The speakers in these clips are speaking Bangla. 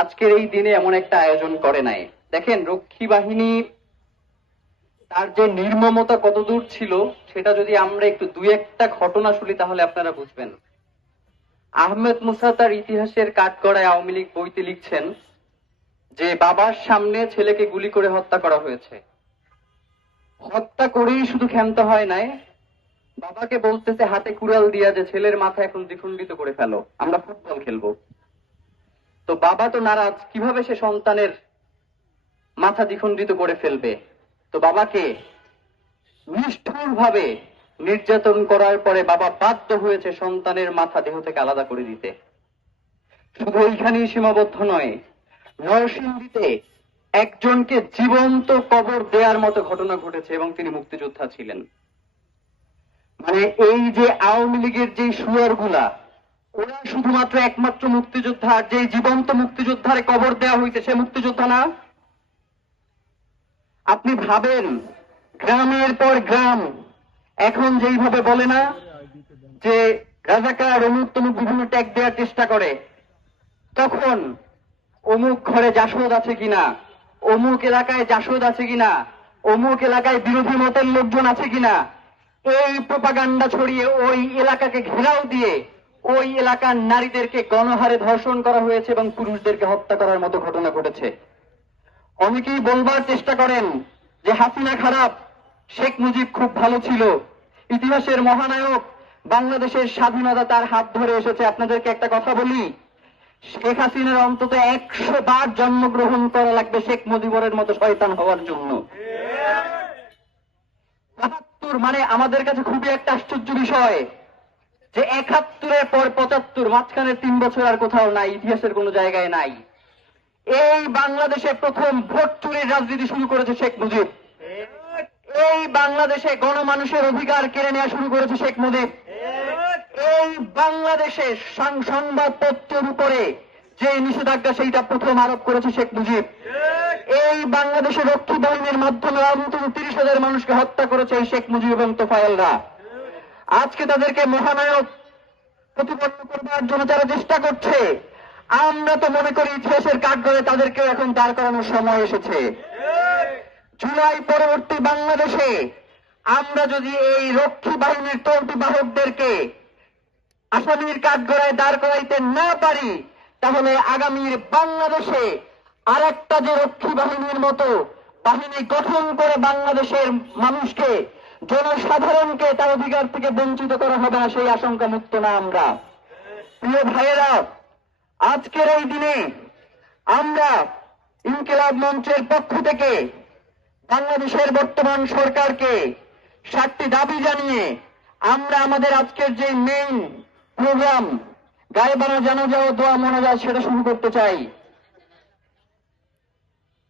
আজকের এই দিনে এমন একটা আয়োজন করে নাই। দেখেন, রক্ষী বাহিনী তার যে নির্মমতা কতদূর ছিল সেটা যদি আমরা একটু দুই একটা ঘটনা শুনি তাহলে আপনারা বুঝবেন। আহমেদ মুসা তার ইতিহাসের কাঠগড়ায় আওয়ামী লীগ বইতে লিখছেন যে বাবার সামনে ছেলেকে গুলি করে হত্যা করা হয়েছে। হত্যা করেই শুধু ক্ষান্ত হয় নাই, বাবাকে বলতেছে হাতে কুড়াল দিয়া যে ছেলের মাথা এখন দ্বিখণ্ডিত করে ফেলো, আমরা ফুটবল খেলবো। তো বাবা তো নারাজ, কিভাবে সে সন্তানের মাথা দ্বিখণ্ডিত করে ফেলবে। তো বাবাকে নিষ্ঠুর ভাবে নির্যাতন করার পরে বাবা বাধ্য হয়েছে সন্তানের মাথা দেহ থেকে আলাদা করে দিতে। শুধু এইখানেই সীমাবদ্ধ নয়, নরসিংদীতে একজনকে জীবন্ত কবর দেওয়ার মতো ঘটনা ঘটেছে এবং তিনি মুক্তিযোদ্ধা ছিলেন। মানে এই যে আওয়ামী লীগের যে সুয়ার গুলা, ওরা শুধুমাত্র একমাত্র মুক্তিযোদ্ধা, আর যে জীবন্ত মুক্তিযোদ্ধারে কবর দেওয়া হইতে সে মুক্তিযোদ্ধা না। আপনি ভাবেন, গ্রামের পর গ্রাম এখন যেইভাবে বলে না যে রাজাকার অমুক তমুক বিভিন্ন ট্যাগ দেওয়ার চেষ্টা করে, তখন অমুক ঘরে জাসদ আছে কিনা, অমুক এলাকায় জাসদ আছে কিনা, অমুক এলাকায় বিরোধী মতের লোকজন আছে কিনা, এই প্রোপাগান্ডা ছড়িয়ে ওই এলাকাকে ঘেরাও দিয়ে ওই এলাকার নারীদেরকে গণহারে ধর্ষণ করা হয়েছে এবং পুরুষদেরকে হত্যা করার মতো ঘটনা ঘটেছে। অনেকেই বলবার চেষ্টা করেন যে হাসিনা খারাপ, শেখ মুজিব খুব ভালো ছিল, ইতিহাসের মহানায়ক, বাংলাদেশের স্বাধীনতা তার হাত ধরে এসেছে। আপনাদেরকে একটা কথা বলি, শেখ হাসিনার অন্তত 100 বার জন্মগ্রহণ করা লাগবে শেখ মুজিবরের মতো শয়তান হওয়ার জন্য। ৭৫ মানে আমাদের কাছে খুবই একটা আশ্চর্য বিষয় যে ৭১-এর পর ৭৫, মাঝখানে 3 বছর আর কোথাও নাই, ইতিহাসের কোনো জায়গায় নাই। এই বাংলাদেশে প্রথম ভোট চুরির রাজনীতি শুরু করেছে শেখ মুজিব। এই বাংলাদেশে গণমানুষের অধিকার কেড়ে নেওয়া শুরু করেছে শেখ মুজিব। এই বাংলাদেশে সংবাদপত্রের উপরে যে নিষেধাজ্ঞা সেইটা প্রথম আরোপ করেছে শেখ মুজিব। এই বাংলাদেশের রক্ষী বাহিনীর মাধ্যমে অন্তত 30,000 মানুষকে হত্যা করেছে এই শেখ মুজিব এবং তোফায়েলরা। আজকে তাদেরকে মহানায়ক প্রতিপন্ন করবার জন্য যারা চেষ্টা করছে, আমরা তো মনে করি ইতিহাসের কাঠগড়ে তাদেরকে এখন দাঁড় করানোর সময় এসেছে। জুলাই পরবর্তী বাংলাদেশে আমরা যদি এই রক্ষী বাহিনীর তল্পি বাহকদেরকে আসামির কাঠগড়ায় দাঁড় করাইতে না পারি, তাহলে আগামীর বাংলাদেশে আরেকটা যে রক্ষী বাহিনীর মতো বাহিনী গঠন করে বাংলাদেশের মানুষকে, জনসাধারণকে তার অধিকার থেকে বঞ্চিত করা হবে না, সেই আশঙ্কা মুক্ত না আমরা। প্রিয় ভাইয়েরা, আজকের এই দিনে আমরা ইনকিলাব মঞ্চের পক্ষ থেকে বাংলাদেশের বর্তমান সরকারকে 7টি দাবি জানিয়ে আমরা আমাদের আজকের যে মেইন প্রোগ্রাম গায়েবানা জানাজা ও দোয়া মোনাজাত সেটা শুরু করতে চাই।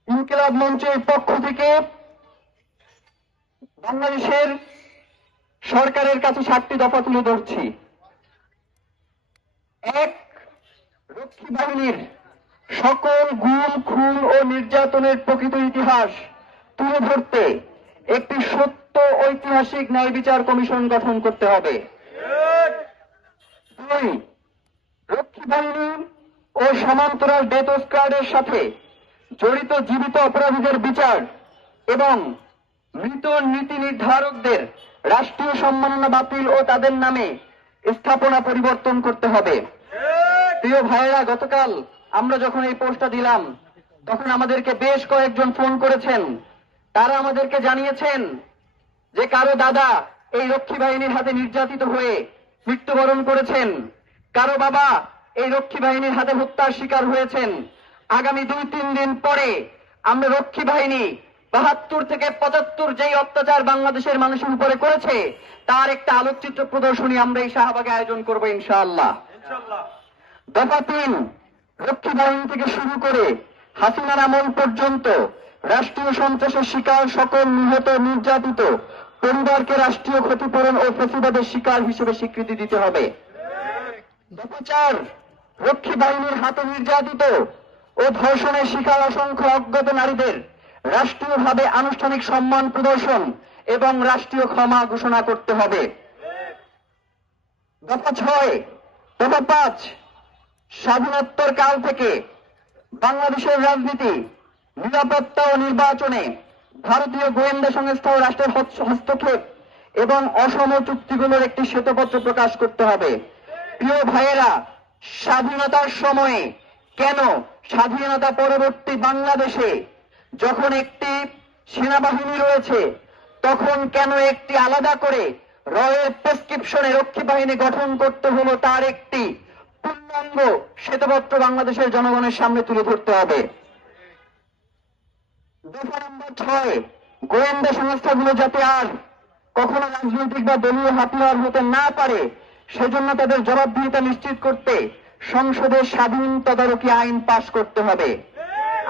ইনকিলাব মঞ্চের পক্ষ থেকে বাংলাদেশের সরকারের কাছে 7টি দফা তুলে ধরছি। 1, রক্ষী বাহিনীর সকল গুম, খুন ও নির্যাতনের প্রকৃত ইতিহাস তুলে ধরতে একটি সত্য ঐতিহাসিক ন্যায় বিচার কমিশন গঠন করতে হবে। 2, রক্ষী বাহিনী ও সমান্তরাল ডেথ স্কোয়াডের সাথে জড়িত জীবিত অপরাধীদের বিচার এবং মৃত নীতি নির্ধারকদের রাষ্ট্রীয় সম্মাননা বাতিল ও তাদের নামে স্থাপনা পরিবর্তন করতে হবে। প্রিয় ভাইয়েরা, গতকাল আমরা যখন এই পোস্টটা দিলাম তখন আমাদেরকে বেশ কয়েকজন ফোন করেছেন। তারা আমাদেরকে জানিয়েছেন যে কারো দাদা এই রক্ষী বাহিনীর হাতে নির্যাতিত হয়ে মৃত্যুবরণ করেছেন, কারো বাবা এই রক্ষী বাহিনীর হাতে হত্যার শিকার হয়েছেন। আগামী 2-3 দিন পরে আমরা রক্ষী বাহিনী 72 থেকে 75 যেই অত্যাচার বাংলাদেশের মানুষের উপরে করেছে তার একটা আলোকচিত্র প্রদর্শনী আমরা এই শাহবাগে আয়োজন করব ইনশাআল্লাহ। দফা 3, রক্ষী বাহিনী থেকে শুরু করে হাসিনার আমল পর্যন্ত রাষ্ট্রীয় সন্ত্রাসের শিকার সকল নিহত নির্যাতিত পরিবারকে রাষ্ট্রীয় ক্ষতিপূরণ ও ফ্যাসিবাদের শিকার হিসেবে স্বীকৃতি দিতে হবে। দফা 4, রক্ষী বাহিনীর হাতে নির্যাতিত ও ধর্ষণের শিকার অসংখ্য অজ্ঞাত নারীদের রাষ্ট্রীয়ভাবে আনুষ্ঠানিক সম্মান প্রদর্শন এবং রাষ্ট্রীয় ক্ষমা ঘোষণা করতে হবে। দফা 6, দফা 5, স্বাধীনোত্তর কাল থেকে বাংলাদেশের রাজনীতি, নিরাপত্তা ও নির্বাচনে ভারতীয় গোয়েন্দা সংস্থা ও রাষ্ট্রের হস্তক্ষেপ এবং অসম চুক্তিগুলোর একটি শ্বেতপত্র প্রকাশ করতে হবে। প্রিয় ভাইয়েরা, স্বাধীনতার সময়ে কেন স্বাধীনতা পরবর্তী বাংলাদেশে যখন একটি সেনাবাহিনী রয়েছে তখন কেন একটি আলাদা করে রয়ের প্রেসক্রিপশনে রক্ষী বাহিনী গঠন করতে হলো, তার একটি পূর্ণাঙ্গ শ্বেতপত্র বাংলাদেশের জনগণের সামনে তুলে ধরতে হবে। দফা নম্বর 6, গোয়েন্দা সংস্থাগুলো যাতে আর কখনো রাজনৈতিক বা দলীয় হাতিয়ার হতে না পারে সেজন্য তাদের জবাবদিহিতা নিশ্চিত করতে সংসদে স্বাধীন তদারকি আইন পাশ করতে হবে।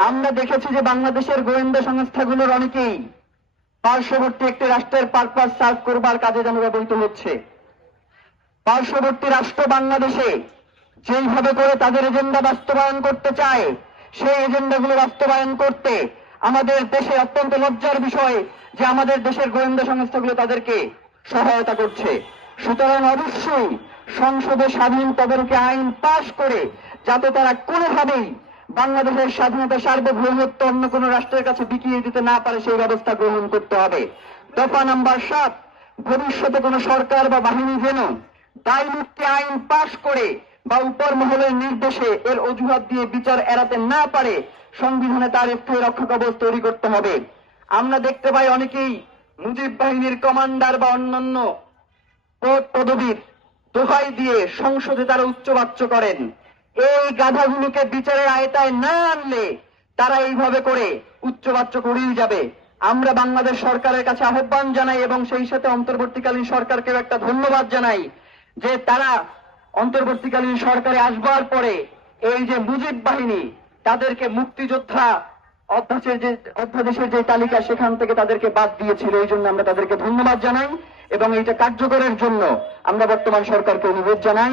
আমরা দেখেছি যে বাংলাদেশের গোয়েন্দা সংস্থাগুলোর অনেকেই পার্শ্ববর্তী একটি রাষ্ট্রের পারপাস সার্ভ করবার কাজে যেন ব্যবহৃত হচ্ছে। পার্শ্ববর্তী রাষ্ট্র বাংলাদেশে যেইভাবে করে তাদের এজেন্ডা বাস্তবায়ন করতে চায় সেই এজেন্ডাগুলো বাস্তবায়ন করতে আমাদের দেশে অত্যন্ত লজ্জার বিষয় যে আমাদের দেশের গোয়েন্দা সংস্থাগুলো তাদেরকে সহায়তা করছে। সুতরাং অবশ্যই সংসদে স্বাধীন তদারকি আইন পাশ করে যাতে তারা কোনোভাবেই বাংলাদেশের স্বাধীনতা সার্বভৌমত্ব অন্য কোন রাষ্ট্রের কাছে বিকিয়ে দিতে না পারে সেই ব্যবস্থা গ্রহণ করতে হবে। দফা নাম্বার 7, ভবিষ্যতে কোন সরকার বা বাহিনী যেন দায় মুক্তি আইন পাশ করে বা উপর মহলের নির্দেশে এর অজুহাত দিয়ে বিচার এড়াতে না পারে সংবিধানে তার একটি রক্ষা কবচ তৈরি করতে হবে। আমরা দেখতে পাই অনেকেই মুজিব বাহিনীর কমান্ডার বা অন্যান্য পদ পদবীর দোহাই দিয়ে সংসদে তারা উচ্চবাচ্য করেন। এই গাধাগুলোকে বিচারের আওতায় না আনলে তারা এইভাবে করে উচ্চবাচ্য করেই যাবে। আমরা বাংলাদেশ সরকারের কাছে আহ্বান জানাই এবং সেই সাথে অন্তর্বর্তীকালীন সরকারকেও একটা ধন্যবাদ জানাই যে তারা অন্তর্বর্তীকালীন সরকারে আসবার পরে এই যে মুজিব বাহিনী তাদেরকে মুক্তিযোদ্ধা অধ্যাদেশের যে তালিকা সেখান থেকে তাদেরকে বাদ দিয়েছিল, এই জন্য আমরা তাদেরকে ধন্যবাদ জানাই এবং এইটা কার্যকরের জন্য আমরা বর্তমান সরকারকে অনুরোধ জানাই।